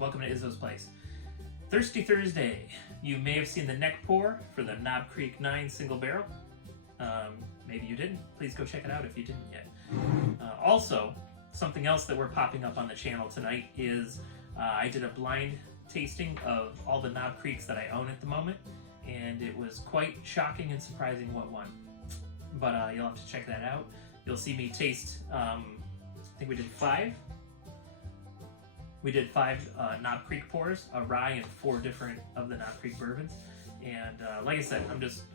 welcome to Izzo's Place. Thirsty Thursday. You may have seen the neck pour for the Knob Creek 9 single barrel. Maybe you didn't. Please go check it out if you didn't yet. Also, something else that we're popping up on the channel tonight is I did a blind tasting of all the Knob Creeks that I own at the moment, and it was quite shocking and surprising what won. But you'll have to check that out. You'll see me taste, I think we did 5. We did 5 Knob Creek pours, a rye, and 4 different of the Knob Creek bourbons. And like I said,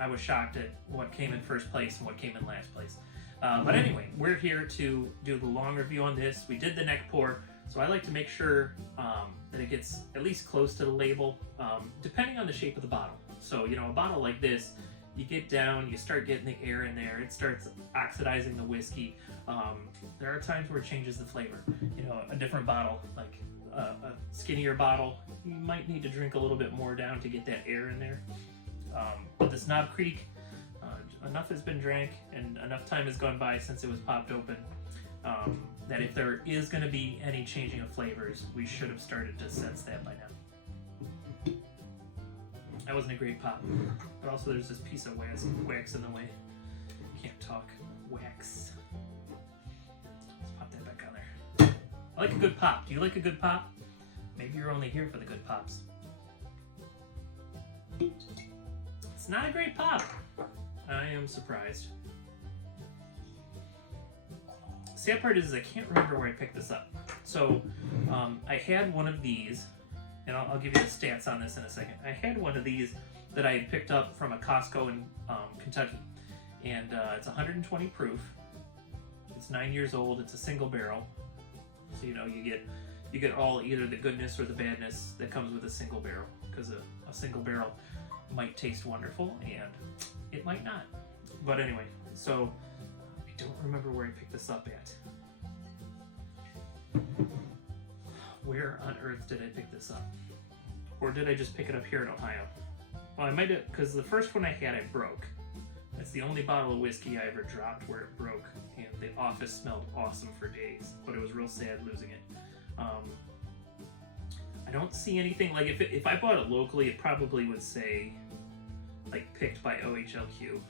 I was shocked at what came in first place and what came in last place. But anyway, we're here to do the long review on this. We did the neck pour, so I like to make sure that it gets at least close to the label, depending on the shape of the bottle. So, you know, a bottle like this, you get down, you start getting the air in there, it starts oxidizing the whiskey. There are times where it changes the flavor. You know, a different bottle, like a skinnier bottle, you might need to drink a little bit more down to get that air in there. But this Knob Creek, enough has been drank and enough time has gone by since it was popped open that if there is going to be any changing of flavors, we should have started to sense that by now. That wasn't a great pop, but also there's this piece of wax in the way. Can't talk. Wax. Let's pop that back on there. I like a good pop. Do you like a good pop? Maybe you're only here for the good pops. It's not a great pop. I am surprised. Sad part is I can't remember where I picked this up. So I had one of these, and I'll give you the stats on this in a second. I had one of these that I had picked up from a Costco in Kentucky, and it's 120 proof. It's 9 years old. It's a single barrel, so you know you get all either the goodness or the badness that comes with a single barrel, because a single barrel might taste wonderful and it might not. But anyway, so I don't remember where I picked this up at. Where on earth did I pick this up? Or did I just pick it up here in Ohio? Well, I might have, because the first one I had, I broke. That's the only bottle of whiskey I ever dropped where it broke, and the office smelled awesome for days, but it was real sad losing it. I don't see anything, like if I bought it locally, it probably would say, like, picked by OHLQ.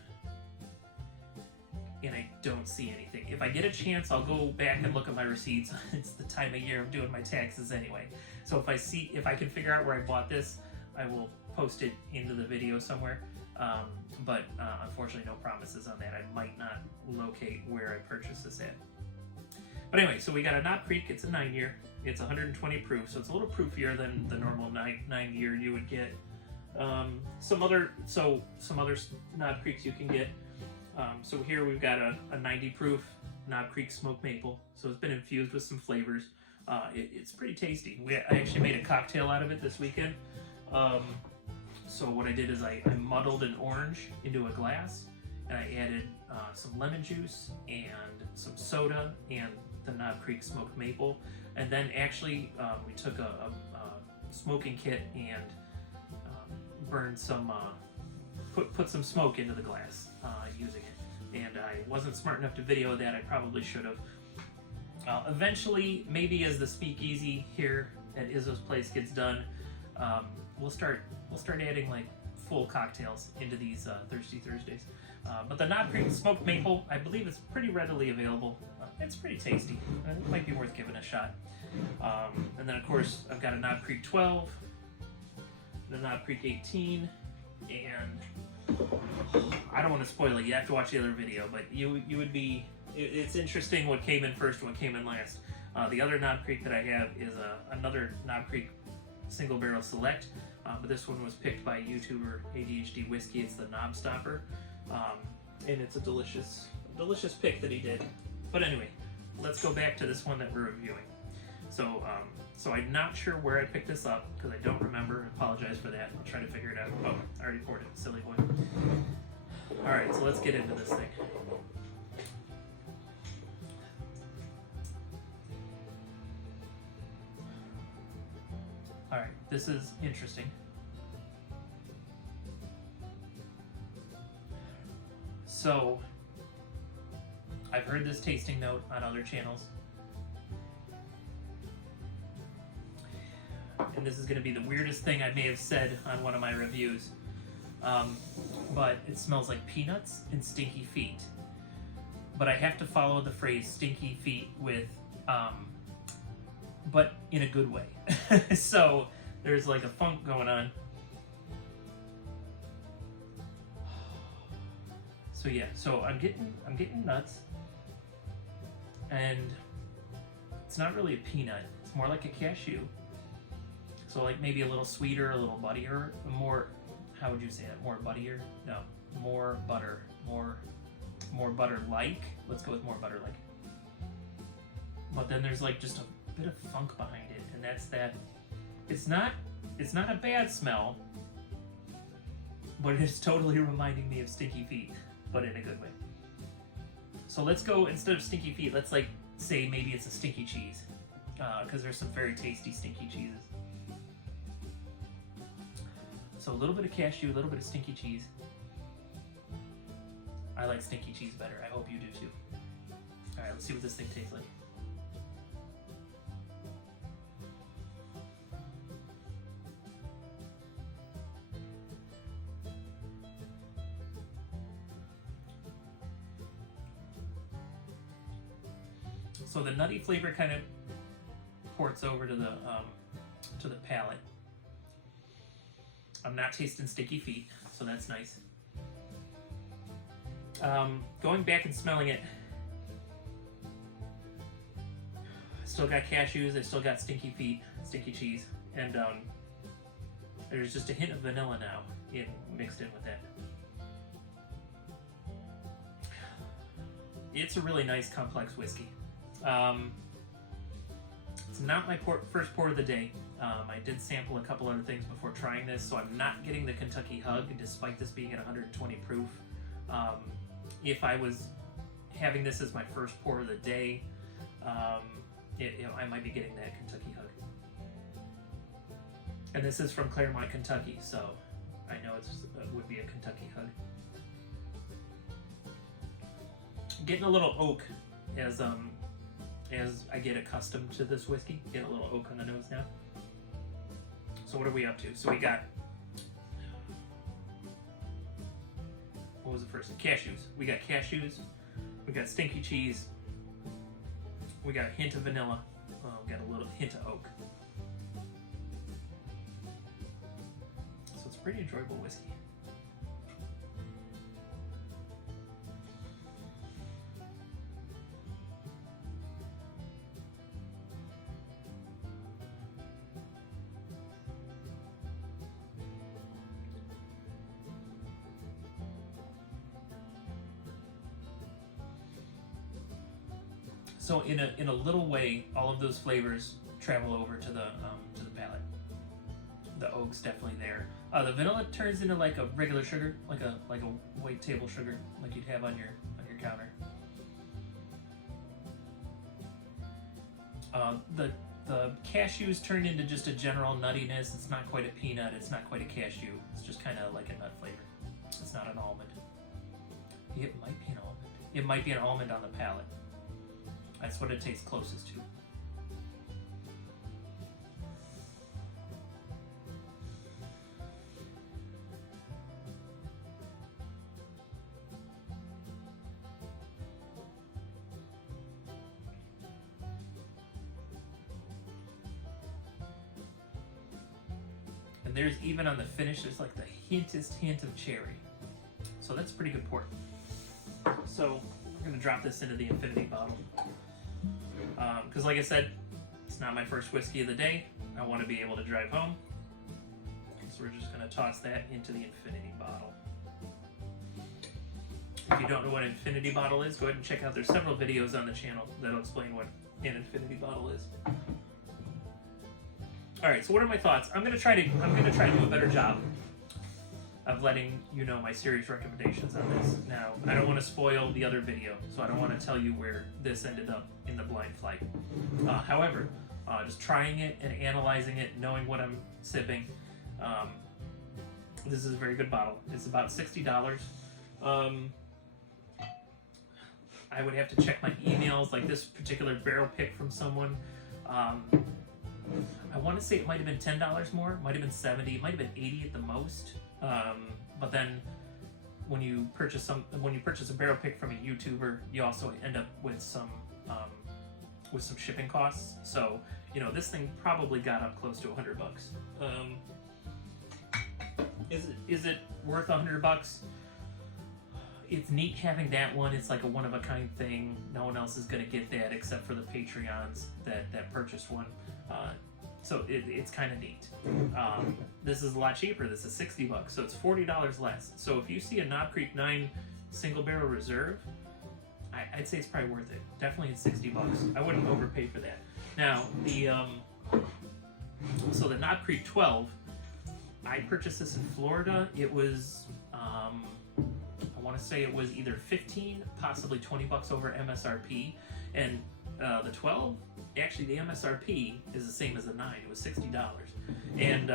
And I don't see anything. If I get a chance, I'll go back and look at my receipts. It's the time of year I'm doing my taxes anyway. So if I can figure out where I bought this, I will post it into the video somewhere. But unfortunately, no promises on that. I might not locate where I purchased this at. But anyway, so we got a Knob Creek. It's a 9-year. It's 120 proof, so it's a little proofier than the normal 9-year you would get. Some other Knob Creeks you can get. So here we've got a 90 proof Knob Creek smoked maple. So it's been infused with some flavors. It's pretty tasty. I actually made a cocktail out of it this weekend. So what I did is I muddled an orange into a glass, and I added some lemon juice and some soda and the Knob Creek smoked maple. And then actually we took a smoking kit and burned some, put some smoke into the glass using it. And I wasn't smart enough to video that. I probably should have. Eventually, maybe as the speakeasy here at Izzo's Place gets done, we'll start adding like full cocktails into these Thirsty Thursdays. But the Knob Creek smoked maple, I believe it's pretty readily available. It's pretty tasty. It might be worth giving a shot. And then of course I've got a Knob Creek 12, the Knob Creek 18, and I don't want to spoil it. You have to watch the other video, but you would be. It's interesting what came in first and what came in last. The other Knob Creek that I have is another Knob Creek single barrel select, but this one was picked by YouTuber ADHD Whiskey. It's the Knob Stopper, and it's a delicious pick that he did. But anyway, let's go back to this one that we're reviewing. So I'm not sure where I picked this up because I don't remember. I apologize for that. I'll try to figure it out. Oh, I already poured it, silly boy. All right, so let's get into this thing. All right, this is interesting. So I've heard this tasting note on other channels. and this is going to be the weirdest thing I may have said on one of my reviews, but it smells like peanuts and stinky feet. But I have to follow the phrase stinky feet with, but in a good way. So there's like a funk going on. So yeah, so I'm getting nuts, and it's not really a peanut. It's more like a cashew. So like maybe a little sweeter, a little buttier, more. How would you say that? More buttier? No, more butter, more butter-like. Let's go with more butter-like. But then there's like just a bit of funk behind it, and that's that. It's not a bad smell, but it is totally reminding me of stinky feet, but in a good way. So let's go, instead of stinky feet, let's like say maybe it's a stinky cheese, because there's some very tasty stinky cheeses. So a little bit of cashew, a little bit of stinky cheese. I like stinky cheese better. I hope you do too. All right, let's see what this thing tastes like. So the nutty flavor kind of ports over to the palate. I'm not tasting stinky feet, so that's nice. Going back and smelling it, I still got cashews, I still got stinky feet, stinky cheese, and there's just a hint of vanilla now mixed in with that. It's a really nice complex whiskey. It's not my first pour of the day. I did sample a couple other things before trying this, so I'm not getting the Kentucky Hug, despite this being at 120 proof. If I was having this as my first pour of the day, I might be getting that Kentucky Hug. And this is from Claremont, Kentucky, so I know it would be a Kentucky Hug. Getting a little oak as I get accustomed to this whiskey. Get a little oak on the nose now. So what are we up to? So we got, what was the first? Cashews. We got cashews. We got stinky cheese. We got a hint of vanilla. We got a little hint of oak. So it's a pretty enjoyable whiskey. So in a little way, all of those flavors travel over to the palate. The oak's definitely there. The vanilla turns into like a regular sugar, like a white table sugar, like you'd have on your counter. The cashews turn into just a general nuttiness. It's not quite a peanut. It's not quite a cashew. It's just kind of like a nut flavor. It's not an almond. It might be an almond. It might be an almond on the palate. That's what it tastes closest to. And there's even on the finish, there's like the hint of cherry. So that's a pretty good port. So we're gonna drop this into the infinity bottle. Because like I said, it's not my first whiskey of the day. I want to be able to drive home. So we're just going to toss that into the infinity bottle. If you don't know what an infinity bottle is, go ahead and check out. There's several videos on the channel that'll explain what an infinity bottle is. All right, so what are my thoughts? I'm going to try to do a better job of letting you know my series recommendations on this. Now, I don't want to spoil the other video, so I don't want to tell you where this ended up in the blind flight. However, just trying it and analyzing it, knowing what I'm sipping, this is a very good bottle. It's about $60. I would have to check my emails, like this particular barrel pick from someone. I want to say it might have been $10 more, might have been 70, might have been 80 at the most. But then when you purchase a barrel pick from a YouTuber, you also end up with some shipping costs. So this thing probably got up close to $100. Is it worth $100? It's neat having that one. It's like a one-of-a-kind thing. No one else is going to get that except for the Patreons that purchased one. So it's kind of neat. This is a lot cheaper. This is $60, so it's $40 less. So if you see a Knob Creek 9 single barrel reserve, I'd say it's probably worth it. Definitely it's $60. I wouldn't overpay for that. Now the Knob Creek 12, I purchased this in Florida. It was I want to say it was either 15, possibly $20 over MSRP, and the 12, actually the MSRP is the same as the 9. It was $60, and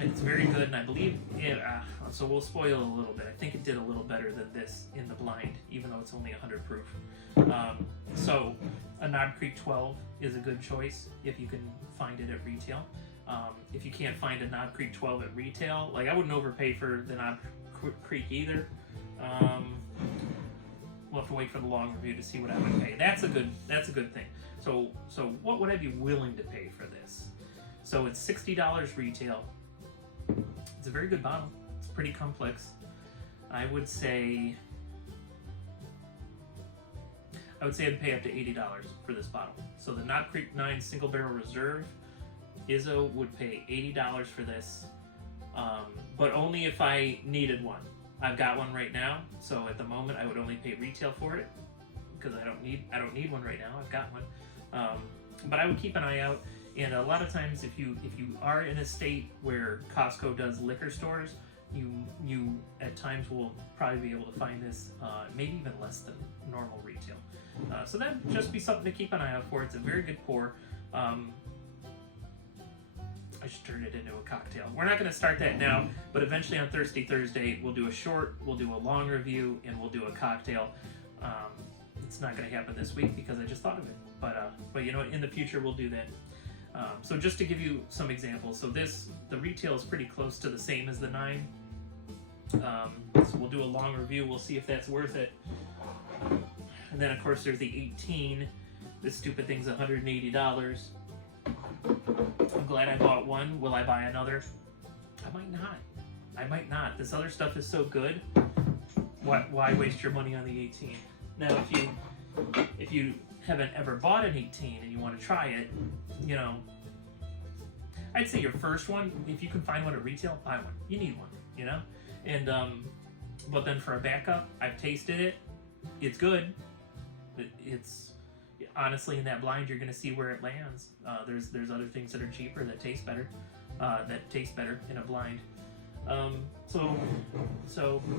it's very good. And I believe it. So we'll spoil a little bit. I think it did a little better than this in the blind, even though it's only 100 proof. So a Knob Creek 12 is a good choice if you can find it at retail. If you can't find a Knob Creek 12 at retail, like I wouldn't overpay for the Knob Creek either. We'll have to wait for the long review to see what I would pay. That's a good thing. So what would I be willing to pay for this? So it's $60 retail. It's a very good bottle. It's pretty complex. I would say I'd pay up to $80 for this bottle. So the Knob Creek 9 single barrel reserve, Izzo would pay $80 for this, but only if I needed one. I've got one right now, so at the moment I would only pay retail for it because I don't need one right now. I've got one, but I would keep an eye out. And a lot of times, if you are in a state where Costco does liquor stores, you at times will probably be able to find this maybe even less than normal retail. So that'd just be something to keep an eye out for. It's a very good pour. I should turn it into a cocktail. We're not going to start that now, but eventually on Thirsty Thursday, we'll do a short, we'll do a long review, and we'll do a cocktail. It's not going to happen this week because I just thought of it, but you know, in the future we'll do that. So just to give you some examples, so the retail is pretty close to the same as the 9. So we'll do a long review. We'll see if that's worth it. And then of course there's the 18. This stupid thing's $180. I'm glad I bought one. Will I buy another? I might not. This other stuff is so good. Why waste your money on the 18? Now, if you haven't ever bought an 18 and you want to try it, you know, I'd say your first one, if you can find one at retail, buy one. You need one, you know? And but then for a backup, I've tasted it. It's good. It's honestly, in that blind, you're going to see where it lands. There's other things that are cheaper that taste better. In a blind. So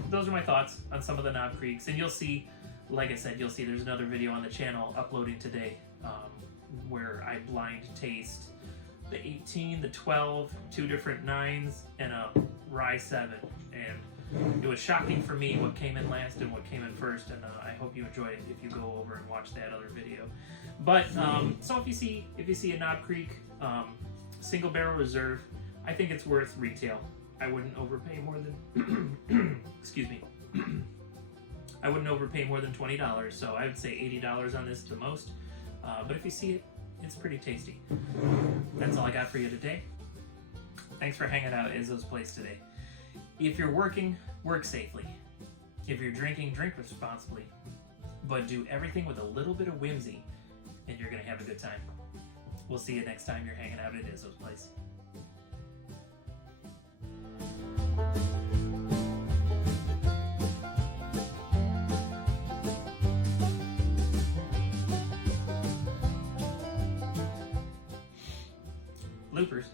those are my thoughts on some of the Knob Creeks, and you'll see, like I said, there's another video on the channel uploading today where I blind taste the 18, the 12, 2 different 9s, and a rye 7, and it was shocking for me what came in last and what came in first, and I hope you enjoy it if you go over and watch that other video. But so if you see a Knob Creek single barrel reserve, I think it's worth retail. I wouldn't overpay more than excuse me. I wouldn't overpay more than $20, so I would say $80 on this at the most. But if you see it, it's pretty tasty. That's all I got for you today. Thanks for hanging out at Izzo's place today. If you're working, work safely. If you're drinking, drink responsibly. But do everything with a little bit of whimsy, and you're going to have a good time. We'll see you next time you're hanging out at Izzo's place. Bloopers.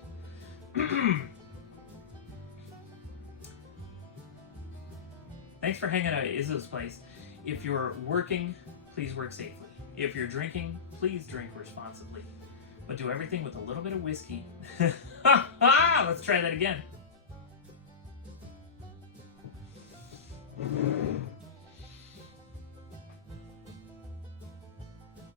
Thanks for hanging out at Izzo's place. If you're working, please work safely. If you're drinking, please drink responsibly. But do everything with a little bit of whiskey. Let's try that again.